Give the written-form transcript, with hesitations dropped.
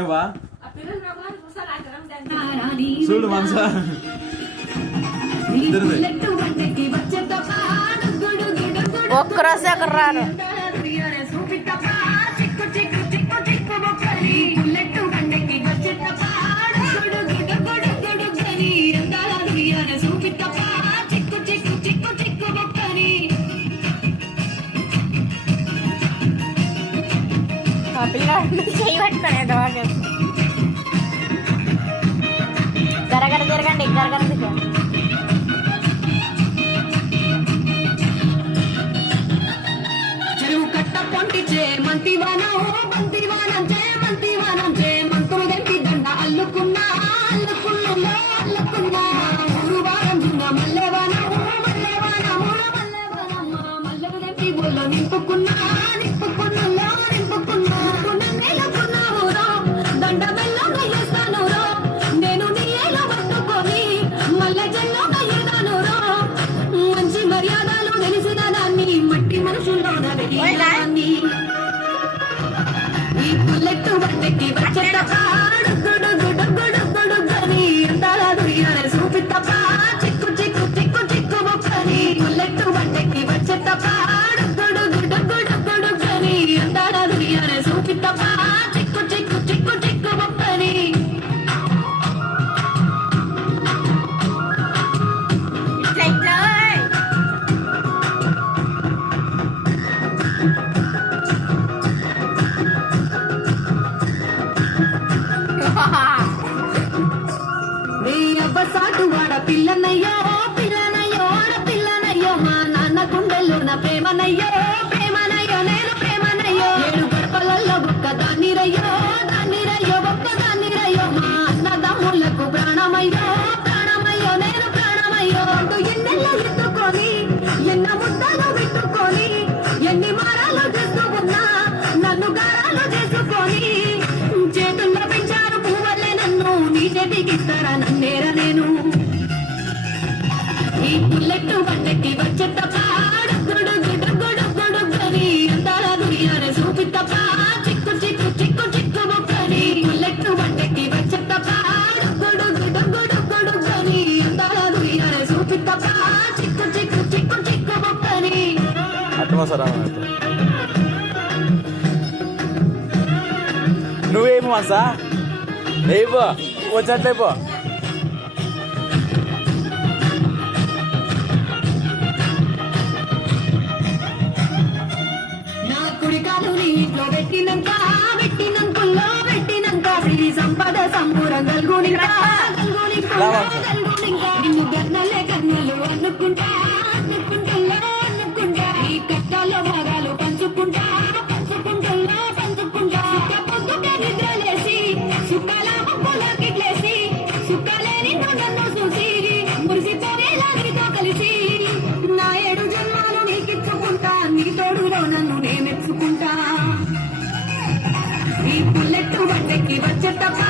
ఏవా చూడు మనసా ఒక్కరోజు అక్కడ రాను. పిల్లలు చేయబట్టుకునేది బాగా జరగండి జరగండి జరగండి. చెరువు కట్ట పొంటిచే మంతివానం మంతివానం చే మంతివానం చే మంతులు గంటి దండ అల్లుకున్నా అల్లుకున్నా అల్లుకున్నా ఊరు వారం చున్న మల్లెవానం మల్లెవానం మల్లెవానం మల్లెలు గంటి బోల్లో నింపుకున్నా నింపుకున్నా నింపుకున్నా నేలకున్నావు దండ మెల్లగా చేస్తాను నేను నీ ఏలో పట్టుకొని మల్లె జల్లో ఏదాను మంచి మర్యాదలు తెలిసిన దాన్ని మట్టి మనుషుల్లో దాన్ని ఈ పుల్లెట్టు బట్టెక్కి వచ్చేట గుడుగుడుగుడుగుడుగుడుగని అందాల దుర్యానే చూపిత్తప్ప చిక్కు చిక్కు చిక్కు చిక్కు బొక్కని పుల్లెట్టు బట్టెక్కి వచ్చేట గుడుగుడుగుడుగుడుగని అందాల దుర్యానే చూపిత్తప్ప చిక్కు చిక్కు చిక్కు చిక్కు బొక్కని సాటు వాడ పిల్లనయ్యో పిల్లనయ్యో ఆడ పిల్లనయ్యో మా నాన్న గుండెల్లో నా ప్రేమనయ్యో ప్రేమనయ్యో నేను ప్రేమనయ్యో ఏడు గడపలలో ఒక్క దాన్నిరయ్యో దాన్నిరయ్యో ఒక్క దాన్నిరయ్యో మా అన్నదమ్ములకు ప్రాణమయ్యో ప్రాణమయ్యో నేను ప్రాణమయ్యో ఎన్నెల్లో ఎత్తుకొని ఎన్న ముద్దలు పెట్టుకొని ఎన్ని మారాలు చేస్తూ ఉన్నా నన్ను గారాలు చేసుకొని చేతుల్లో పెంచారు పువ్వలే నన్ను నీ చేతికిస్తారా నన్నేరా నేను ఈ పుల్లెట్టు బండకి వచ్చేటప్ప గుడుగుడుగుడుగుడుగని అందాల దుర్యానే చూపిత్తప్ప చిక్కు చిక్కు చిక్కు చిక్కు బొక్కని పుల్లెట్టు బండకి వచ్చేటప్ప గుడుగుడుగుడుగుడుగని అందాల దుర్యానే చూపిత్తప్ప చిక్కు చిక్కు చిక్కు చిక్కు బొక్కని నువ్వేమో మనసా లేపో వచ్చేట్లేపో నా కుడికాలు నీ ఇంట్లో పెట్టినంక పెట్టినంకుల్లో పెట్టినంక సిరి సంపద సంపూరం గల్గునింకా నిన్ను గన్నలే కన్నులు అనుకుంటా అనుకుంటున్నా అనుకుంటా ఈ కష్టాల్లో భాగాలు పంచుకుంటా పంచుకుంటున్నా పంచుకుంటా పొద్దుటే నిద్రలేసి సుఖాల ముక్కులోకి లేసి సుఖాలే నిన్ను నన్ను చూసి మురిసిపోయేలా నీతో కలిసి నా 7 జన్మాలు నీకిచ్చుకుంటా నీ తోడులో నన్ను నేనెచ్చుకుంటా ఈ పుల్లెట్టు బండెక్కి వచ్చేటప్ప